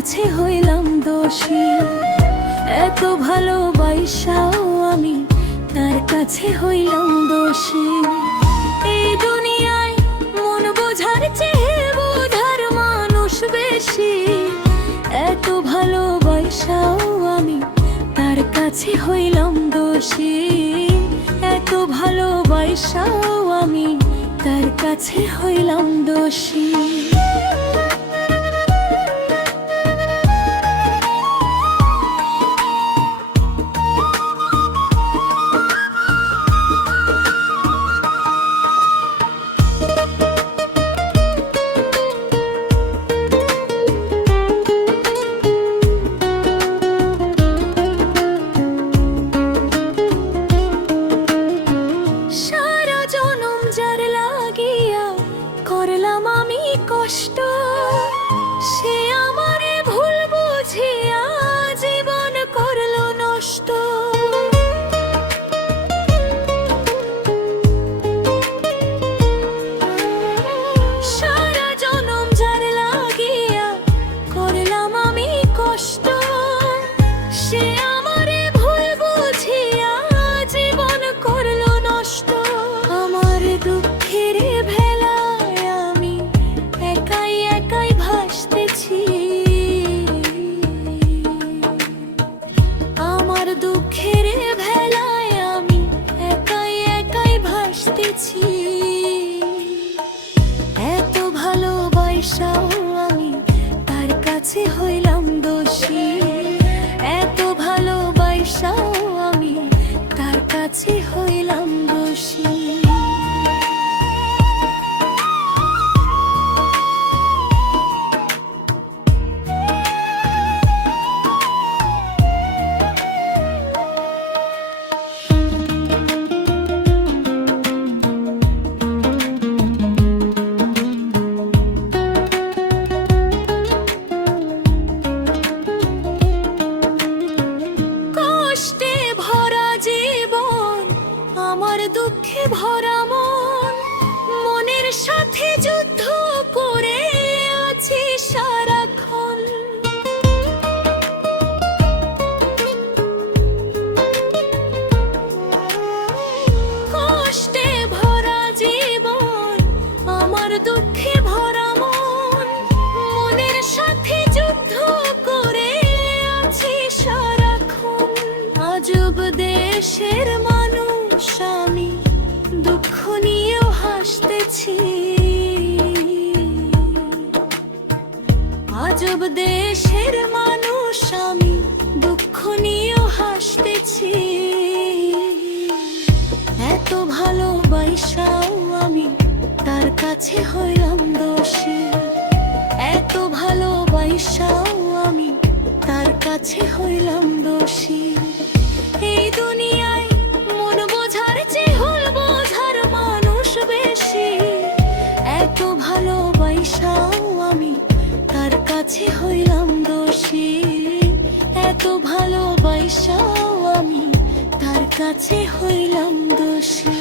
কাছে হইলাম দোষী। এত ভালোবাসাও আমি তার কাছে হইলাম দোষী। এই দুনিয়ায় মন বোঝার চেয়ে বোঝার মানুষ বেশি। এত ভালোবাসাও আমি তার কাছে হইলাম দোষী। এত ভালোবাসাও আমি তার কাছে হইলাম দোষী। করলাম আমি কষ্ট, সে আমারে ভুল বুঝিয়া জীবন করলো নষ্ট। সারা জনম যার লাগিয়া করলাম আমি কষ্ট, সে আমারে ভুল বুঝিয়া জীবন করলো নষ্ট। আমার দুঃখের দুঃখের ভেলায় আমি একাই একাই ভাসতেছি। এত ভালোবাসাও আমি তার কাছে হইলাম দোষী। এত ভালোবাসাও আমি তার কাছে হইলাম দোষী। আমার দুঃখে ভরা মন, মনের সাথে যুদ্ধ করে আছি সারাক্ষণ। কষ্টে ভরা জীবন, আমার দুঃখে ভরা মন, মনের সাথে যুদ্ধ করে আছি সারাক্ষণ। আজব দেশের মানুষ আমি, দুঃখ নিয়েও হাসতেছি। আজব দেশের মানুষ আমি, দুঃখ নিয়েও হাসতেছি। এত ভালোবাসাও আমি তার কাছে হইলাম দোষী। এত ভালোবাসাও আমি তার কাছে হইলাম দোষী। এই দুনিয়ায় মন বোঝার চেয়ে ভুল বোঝার মানুষ বেশি। এত ভালোবাসাও আমি তার কাছে হইলাম দোষী। এত ভালোবাসাও আমি তার কাছে হইলাম দোষী।